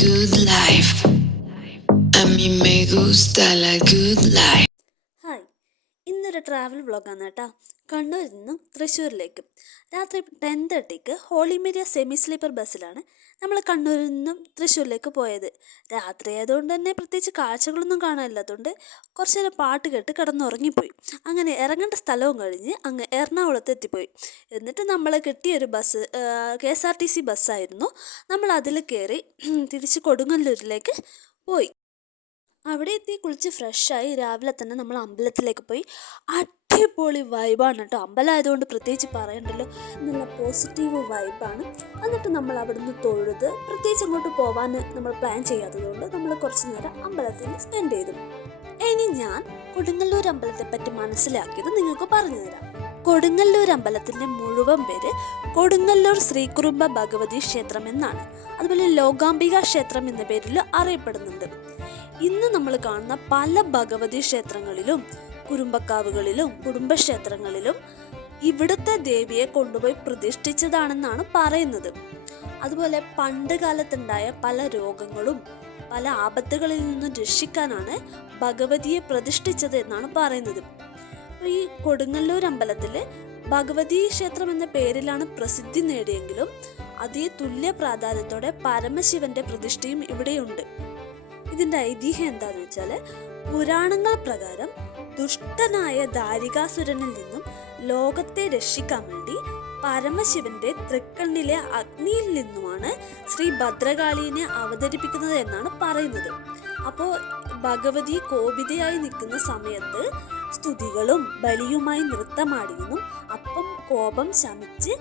good life. A mí me gusta la good life. Hi, ഇന്നൊരു travel വ്ളോഗാണ് കേട്ടോ. കണ്ണൂരിൽ നിന്നും തൃശ്ശൂരിലേക്ക് രാത്രി 10:30 ഹോളി മേരിയ സെമി സ്ലീപ്പർ ബസ്സിലാണ് നമ്മൾ കണ്ണൂരിൽ നിന്നും തൃശ്ശൂരിലേക്ക് പോയത്. രാത്രി ആയതുകൊണ്ട് തന്നെ പ്രത്യേകിച്ച് കാഴ്ചകളൊന്നും കാണാനില്ലാത്തതുകൊണ്ട് കുറച്ച് നേരം പാട്ട് കേട്ട് കിടന്നുറങ്ങിപ്പോയി. അങ്ങനെ ഇറങ്ങേണ്ട സ്ഥലവും കഴിഞ്ഞ് അങ്ങ് എറണാകുളത്ത് എത്തിപ്പോയി. എന്നിട്ട് നമ്മൾ കിട്ടിയൊരു ബസ് KSRTC ബസ്സായിരുന്നു. നമ്മൾ അതിൽ കയറി തിരിച്ച് കൊടുങ്ങല്ലൂരിലേക്ക് പോയി. അവിടെ എത്തി കുളിച്ച് ഫ്രഷായി രാവിലെ തന്നെ നമ്മൾ അമ്പലത്തിലേക്ക് പോയി. അടിപൊളി വൈബാണ് കേട്ടോ. അമ്പലമായതുകൊണ്ട് പ്രത്യേകിച്ച് പറയണ്ടല്ലോ, നല്ല പോസിറ്റീവ് വൈബാണ്. എന്നിട്ട് നമ്മൾ അവിടുന്ന് തൊഴുത് പ്രത്യേകിച്ച് അങ്ങോട്ട് പോകാൻ നമ്മൾ പ്ലാൻ ചെയ്യാത്തതുകൊണ്ട് നമ്മൾ കുറച്ച് നേരം അമ്പലത്തിൽ സ്പെൻഡ് ചെയ്തു. ഇനി ഞാൻ കൊടുങ്ങല്ലൂർ അമ്പലത്തെ പറ്റി മനസ്സിലാക്കിയത് നിങ്ങൾക്ക് പറഞ്ഞു തരാം. കൊടുങ്ങല്ലൂർ അമ്പലത്തിൻ്റെ മുഴുവൻ പേര് കൊടുങ്ങല്ലൂർ ശ്രീകുറുമ്പ ഭഗവതി ക്ഷേത്രം എന്നാണ്. അതുപോലെ ലോകാംബിക ക്ഷേത്രം എന്ന പേരിൽ അറിയപ്പെടുന്നുണ്ട്. ഇന്ന് നമ്മൾ കാണുന്ന പല ഭഗവതി ക്ഷേത്രങ്ങളിലും കുറുമ്പക്കാവുകളിലും കുടുംബക്ഷേത്രങ്ങളിലും ഇവിടുത്തെ ദേവിയെ കൊണ്ടുപോയി പ്രതിഷ്ഠിച്ചതാണെന്നാണ് പറയുന്നത്. അതുപോലെ പണ്ട് കാലത്തുണ്ടായ പല രോഗങ്ങളും പല ആപത്തുകളിൽ നിന്നും രക്ഷിക്കാനാണ് ഭഗവതിയെ പ്രതിഷ്ഠിച്ചത് എന്നാണ് പറയുന്നത്. ഈ കൊടുങ്ങല്ലൂർ അമ്പലത്തിൽ ഭഗവതി ക്ഷേത്രം എന്ന പേരിലാണ് പ്രസിദ്ധി നേടിയെങ്കിലും അതേ തുല്യ പ്രാധാന്യത്തോടെ പരമശിവന്റെ പ്രതിഷ്ഠയും ഇവിടെയുണ്ട്. ഇതിൻ്റെ ഐതിഹ്യം എന്താണെന്ന് വെച്ചാൽ, പുരാണങ്ങൾ പ്രകാരം ദുഷ്ടനായ ദാരികാസുരനിൽ നിന്നും ലോകത്തെ രക്ഷിക്കാൻ വേണ്ടി പരമശിവന്റെ തൃക്കണ്ണിലെ അഗ്നിയിൽ നിന്നുമാണ് ശ്രീ ഭദ്രകാളിയെ അവതരിപ്പിക്കുന്നത് എന്നാണ് പറയുന്നത്. അപ്പോൾ ഭഗവതി കോപിതയായി നിൽക്കുന്ന സമയത്ത് സ്തുതികളും ബലിയുമായി നൃത്തമാടിയെന്നും അപ്പം കോപം ശമിച്ച്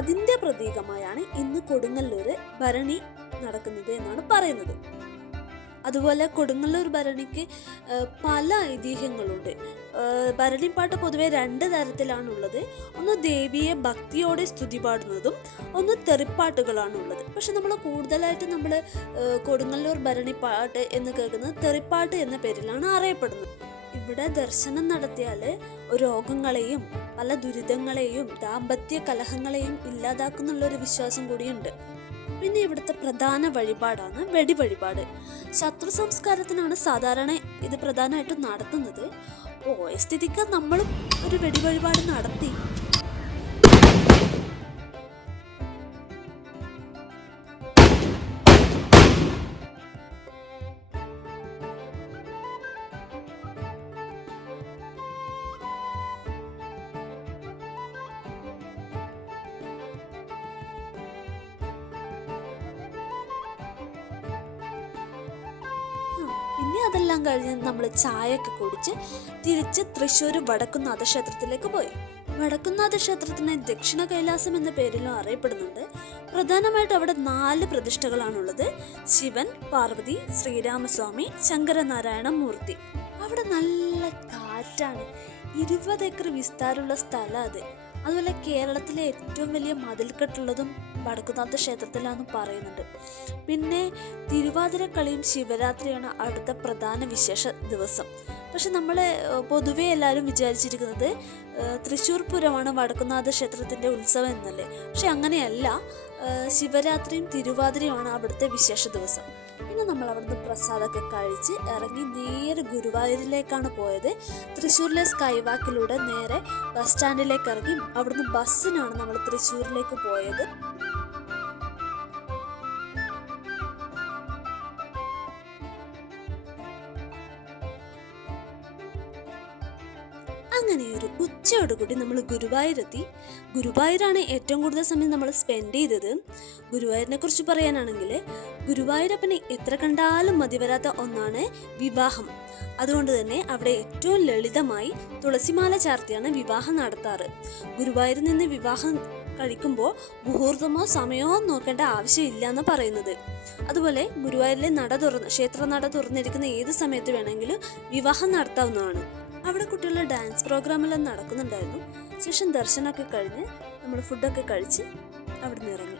അതിൻ്റെ പ്രതീകമായാണ് ഇന്ന് കൊടുങ്ങല്ലൂര് ഭരണി നടക്കുന്നത് എന്നാണ് പറയുന്നത്. അതുപോലെ കൊടുങ്ങല്ലൂർ ഭരണിക്ക് പല ഐതിഹ്യങ്ങളുണ്ട്. ഭരണിപ്പാട്ട് പൊതുവെ 2 തരത്തിലാണുള്ളത്. ഒന്ന് ദേവിയെ ഭക്തിയോടെ സ്തുതി പാടുന്നതും ഒന്ന് തെറിപ്പാട്ടുകളാണുള്ളത്. പക്ഷെ നമ്മൾ കൂടുതലായിട്ട് നമ്മൾ കൊടുങ്ങല്ലൂർ ഭരണിപ്പാട്ട് എന്ന് കേൾക്കുന്നത് തെറിപ്പാട്ട് എന്ന പേരിലാണ് അറിയപ്പെടുന്നത്. ഇവിടെ ദർശനം നടത്തിയാൽ രോഗങ്ങളെയും പല ദുരിതങ്ങളെയും ദാമ്പത്യ കലഹങ്ങളെയും ഇല്ലാതാക്കുന്നുള്ളൊരു വിശ്വാസം കൂടിയുണ്ട്. പിന്നെ ഇവിടുത്തെ പ്രധാന വഴിപാടാണ് വെടിവഴിപാട്. ശത്രു സംസ്കാരത്തിനാണ് സാധാരണ ഇത് പ്രധാനമായിട്ടും നടത്തുന്നത്. പോയ സ്ഥിതിക്ക് നമ്മളും ഒരു വെടിവഴിപാട് നടത്തി. പിന്നെ അതെല്ലാം കഴിഞ്ഞ് നമ്മൾ ചായയൊക്കെ കുടിച്ച് തിരിച്ച് തൃശ്ശൂർ വടക്കുന്നാഥ ക്ഷേത്രത്തിലേക്ക് പോയി. വടക്കുന്നാഥ ക്ഷേത്രത്തിന് ദക്ഷിണ കൈലാസം എന്ന പേരിലും അറിയപ്പെടുന്നുണ്ട്. പ്രധാനമായിട്ട് അവിടെ 4 പ്രതിഷ്ഠകളാണുള്ളത്: ശിവൻ, പാർവതി, ശ്രീരാമസ്വാമി, ശങ്കരനാരായണ മൂർത്തി. അവിടെ നല്ല കാറ്റാണ്. 20 ഏക്കർ വിസ്താരമുള്ള സ്ഥലം അത്. അതുപോലെ കേരളത്തിലെ ഏറ്റവും വലിയ മതിൽക്കെട്ടുള്ളതും വടക്കുന്നാഥ ക്ഷേത്രത്തിലാണെന്ന് പറയുന്നുണ്ട്. പിന്നെ തിരുവാതിരക്കളിയും ശിവരാത്രിയാണ് അടുത്ത പ്രധാന വിശേഷ ദിവസം. പക്ഷെ നമ്മൾ പൊതുവെ എല്ലാവരും വിചാരിച്ചിരിക്കുന്നത് തൃശ്ശൂർ പൂരമാണ് വടക്കുന്നാഥ ക്ഷേത്രത്തിൻ്റെ ഉത്സവം എന്നല്ലേ. പക്ഷെ അങ്ങനെയല്ല. ശിവരാത്രിയും തിരുവാതിരയുമാണ് അവിടുത്തെ വിശേഷ ദിവസം. പിന്നെ നമ്മൾ അവിടുന്ന് പ്രസാദമൊക്കെ കഴിച്ച് ഇറങ്ങി നേരെ ഗുരുവായൂരിലേക്കാണ് പോയത്. തൃശ്ശൂരിലെ സ്കൈ വാക്കിലൂടെ നേരെ ബസ് സ്റ്റാൻഡിലേക്ക് ഇറങ്ങി അവിടുന്ന് ബസ്സിനാണ് നമ്മൾ തൃശ്ശൂരിലേക്ക് പോയത്. അങ്ങനെ ഒരു ഉച്ചയോടുകൂടി നമ്മൾ ഗുരുവായൂരെത്തി. ഗുരുവായൂരാണ് ഏറ്റവും കൂടുതൽ സമയം നമ്മൾ സ്പെൻഡ് ചെയ്തത്. ഗുരുവായൂരിനെ കുറിച്ച് പറയാനാണെങ്കിൽ ഗുരുവായൂരപ്പനെ എത്ര കണ്ടാലും മതിവരാത്ത ഒന്നാണ് വിവാഹം. അതുകൊണ്ട് തന്നെ അവിടെ ഏറ്റവും ലളിതമായി തുളസിമാല ചാർത്തിയാണ് വിവാഹം നടത്താറ്. ഗുരുവായൂരിൽ നിന്ന് വിവാഹം കഴിക്കുമ്പോൾ മുഹൂർത്തമോ സമയമോ നോക്കേണ്ട ആവശ്യമില്ല എന്ന് പറയുന്നത്. അതുപോലെ ഗുരുവായൂരിലെ ക്ഷേത്ര നട തുറന്നിരിക്കുന്ന ഏത് സമയത്ത് വേണമെങ്കിലും വിവാഹം നടത്താവുന്നതാണ്. അവിടെ കുട്ടികളുടെ ഡാൻസ് പ്രോഗ്രാമെല്ലാം നടക്കുന്നുണ്ടായിരുന്നു. ശേഷം ദർശനമൊക്കെ കഴിഞ്ഞ് നമ്മൾ ഫുഡൊക്കെ കഴിച്ച് അവിടെ നിന്ന് ഇറങ്ങി.